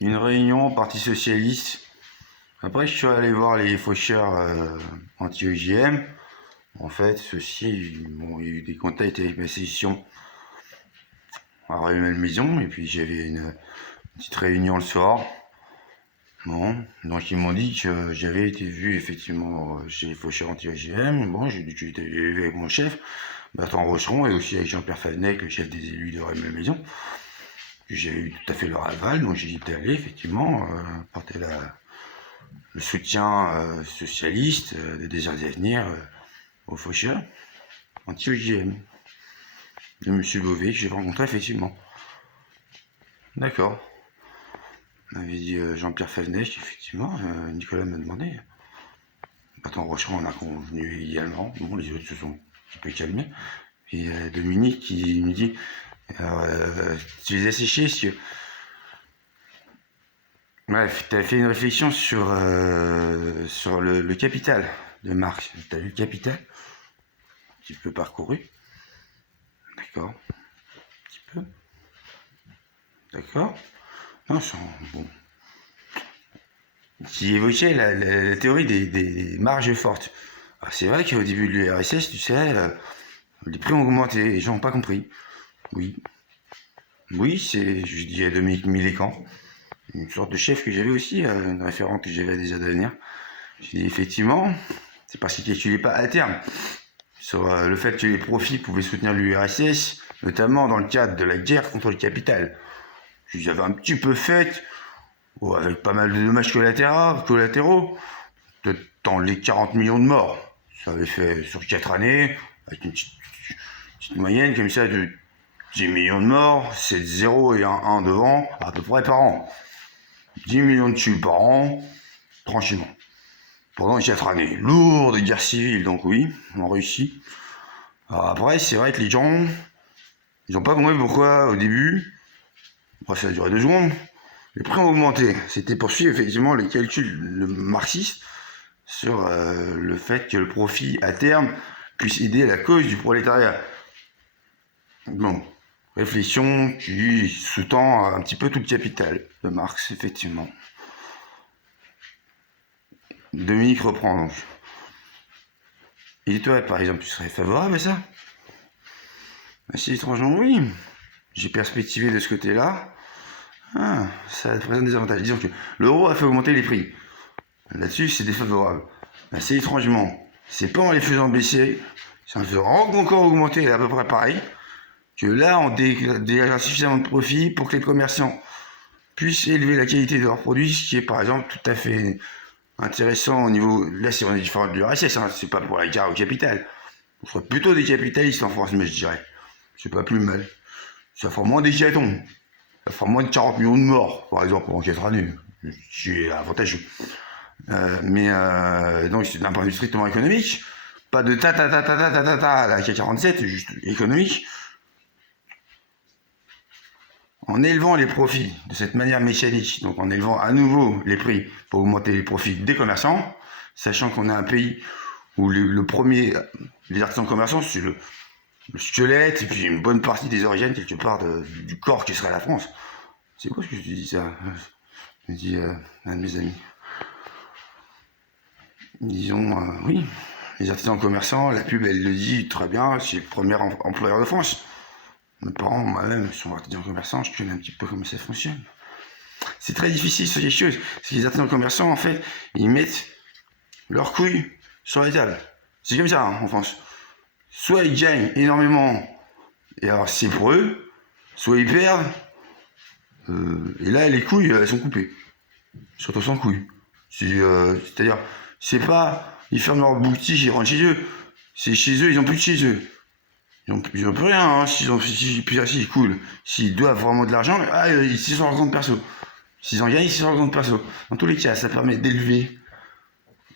une réunion Parti Socialiste. Après, je suis allé voir les faucheurs anti-OGM. En fait, ceux-ci, bon, il y a eu des contacts avec ma section à Rueil-Malmaison, et puis j'avais une petite réunion le soir. Bon, donc ils m'ont dit que j'avais été vu effectivement chez les faucheurs anti-OGM. Bon, j'ai dit que j'étais vu avec mon chef, Bertrand Rocheron, et aussi avec Jean-Pierre Favenec, le chef des élus de Rueil-Malmaison. J'ai eu tout à fait leur aval, donc j'ai été allé effectivement porter le soutien socialiste des heures à venir aux faucheurs anti-OGM de M. Beauvais, que j'ai rencontré effectivement. D'accord. M'avait dit Jean-Pierre Favenech, effectivement, Nicolas m'a demandé. Bertrand Rocheron en a convenu également. Bon, les autres se sont un peu calmés. Puis Dominique qui me dit tu les as séchés, monsieur. Bref, tu as fait une réflexion sur le Capital de Marx. Tu as lu le Capital? Un petit peu parcouru. D'accord. Un petit peu. D'accord. Non, bon. Qui évoquait la théorie des marges fortes. C'est vrai qu'au début de l'URSS, tu sais, les prix ont augmenté, les gens n'ont pas compris. Oui. Oui, je dis à Dominique Millécamp, une sorte de chef que j'avais aussi, une référente que j'avais à des d'avenir. J'ai dit effectivement, c'est parce qu'il ne calculait pas à terme sur le fait que les profits pouvaient soutenir l'URSS, notamment dans le cadre de la guerre contre le capital. J'avais un petit peu fait, avec pas mal de dommages collatéraux, dans les 40 millions de morts. Ça avait fait sur 4 années, avec une petite moyenne comme ça de 10 millions de morts, 7 0 et un 1 devant, à peu près par an. 10 millions de tués par an, tranquillement. Pendant 4 années. Lourde guerre civile, donc oui, on réussit. Alors après, c'est vrai que les gens, ils n'ont pas compris pourquoi au début, ça a duré 2 secondes, les prix ont augmenté. C'était pour suivre effectivement les calculs marxistes sur le fait que le profit à terme puisse aider à la cause du prolétariat. Bon, réflexion qui sous-tend un petit peu tout le capital de Marx, effectivement. Dominique reprend donc. Et toi, par exemple, tu serais favorable à ça? C'est étrangement oui. J'ai perspectivé de ce côté-là. Ça présente des avantages. Disons que l'euro a fait augmenter les prix. Là-dessus, c'est défavorable. C'est étrangement. C'est pas en les faisant baisser, c'est en les faisant encore augmenter à peu près pareil, que là, on dégage suffisamment de profit pour que les commerçants puissent élever la qualité de leurs produits, ce qui est par exemple tout à fait intéressant au niveau. Là, c'est on est différent de l'URSS, hein, c'est pas pour la guerre au capital. On serait plutôt des capitalistes en France, mais je dirais. C'est pas plus mal. Ça fera moins d'hécatombes. Ça fera moins de 40 millions de morts, par exemple, en 4 années. C'est avantageux. Donc, d'un point de vue strictement économique, pas de la K47, juste économique. En élevant les profits de cette manière mécanique, donc en élevant à nouveau les prix pour augmenter les profits des commerçants, sachant qu'on est un pays où les artisans commerçants, c'est le squelette et puis une bonne partie des origines quelque part du corps qui serait la France. C'est quoi ce que je te dis ça? Je me dis un de mes amis. Disons, oui, les artisans commerçants, la pub elle le dit très bien, c'est le premier employeur de France. Mes parents, moi-même, sont artisans commerçants, je connais un petit peu comment ça fonctionne. C'est très difficile sur quelque chose, parce que les artisans commerçants, en fait, ils mettent leurs couilles sur la table. C'est comme ça, hein, en France. Soit ils gagnent énormément, et alors c'est pour eux, soit ils perdent, et là, les couilles, elles sont coupées. Surtout sans couilles. C'est-à-dire, c'est pas, ils ferment leur boutique, ils rentrent chez eux. C'est chez eux, ils ont plus de chez eux. Ils n'ont plus rien, hein, s'ils coulent. S'ils doivent vraiment de l'argent, ils sont sur leur compte perso. S'ils en gagnent, ils sont sur leur compte perso. Dans tous les cas, ça permet d'élever,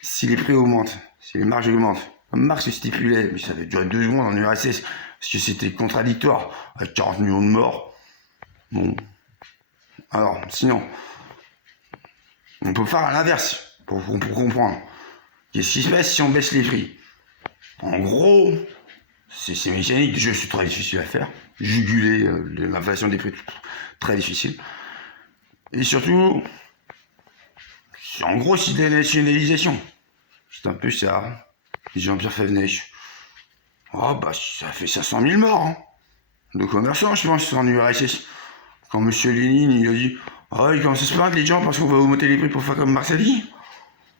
si les prix augmentent, si les marges augmentent. Comme Marx stipulait, mais ça avait duré 2 secondes en URSS, parce que c'était contradictoire, avec 40 millions de morts. Bon. Alors, sinon, on peut faire à l'inverse, pour comprendre. Qu'est-ce qui se passe si on baisse les prix? En gros, c'est mécanique, déjà c'est très difficile à faire. Juguler l'inflation des prix, très difficile. Et surtout, en gros, c'est de la nationalisation. C'est un peu ça. Jean-Pierre Favennec. Ah bah ça fait 500 000 morts, hein. De commerçants, je pense, en URSS. Quand M. Lénine, il a dit « Ah, ils commencent à se plaindre, les gens, parce qu'on va augmenter les prix pour faire comme Marx a dit. »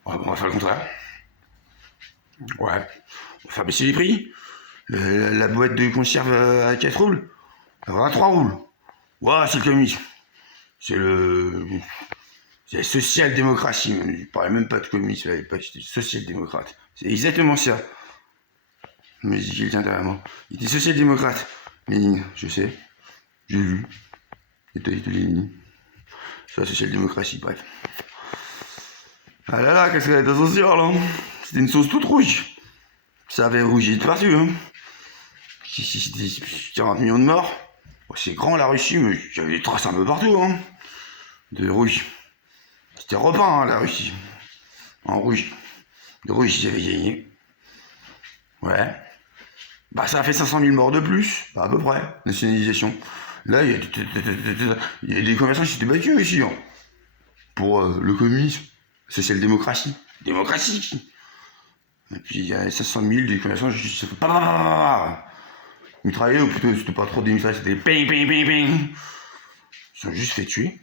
Ouais, bon, on va faire le contraire. Ouais, on va faire baisser les prix. La boîte de conserve à 4 roubles, elle va à 3 roubles. Ouais, c'est le communisme. C'est la social-démocratie. Je parlais même pas de communisme à l'époque, c'était social-démocrate. C'est exactement ça. Me dit quelqu'un derrière moi. Il était social-démocrate. Lénine, je sais. J'ai lu. Les textes de Lénine. C'est la social-démocratie, bref. Ah là là, qu'est-ce qu'elle est associée là? C'était une sauce toute rouge. Ça avait rougi de partout, hein. C'était 40 millions de morts. Oh, c'est grand la Russie, mais il y avait des traces un peu partout, hein. De rouge. C'était repeint, hein, la Russie. En rouge. De rouge, ils avaient gagné. Ouais. Bah, ça a fait 500 000 morts de plus, à peu près. Nationalisation. Là, il y a des commerçants qui s'étaient battus ici, hein. Pour le communisme, social-démocratie. Démocratie. Et puis, il y a 500 000 des commerçants, ça fait pas. Mitraillés, ou plutôt, c'était pas trop des mitraillés, c'était ping, ping, ping, ping. Ils sont juste fait tuer.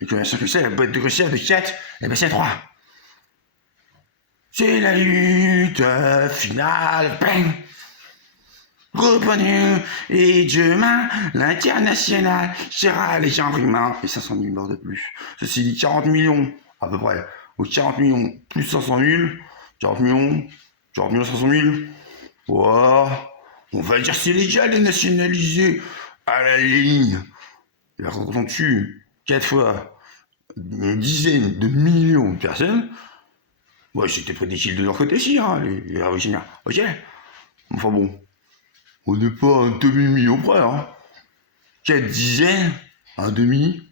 Les commerçants comme ça, la boîte de conserve de 4, eh ben c'est 3. C'est la lutte finale, bang. Revenue et demain, l'international sera les gens humains. Et 500 000 morts de plus. Ceci dit, 40 millions, à peu près. Ou 40 millions plus 500 000. 40 millions, 500 000. Wow. On va dire c'est légal de nationaliser à la ligne. Et là, quand on tue 4 fois une dizaine de millions de personnes, ouais, c'était prédicible de leur côté aussi, hein, les révolutionnaires. Ok. Enfin bon. On n'est pas à un demi-million près, hein. 4 dizaines, un demi.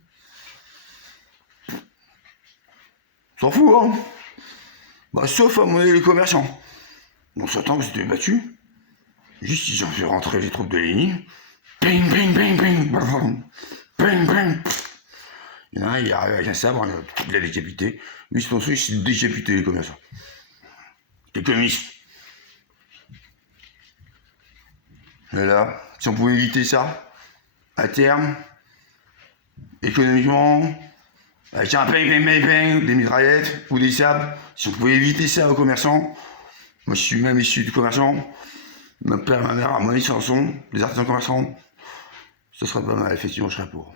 S'en fout, hein. Bah, sauf à monnaie les commerçants. On s'attend que c'était battu. Juste, ils ont fait rentrer les troupes de Lénine. Ping, ping, ping, ping. Ping, ping. Il y en a un, il est arrivé avec un sabre, il l'a décapité. Lui, son truc, c'est de décapiter les commerçants. Les communistes. Et là, si on pouvait éviter ça, à terme, économiquement, avec un ping, des mitraillettes ou des sabres, si on pouvait éviter ça aux commerçants, moi je suis même issu de commerçants, ma père, ma mère, à mon avis, ce sont des artisans commerçants, ce serait pas mal, effectivement, je serais pour.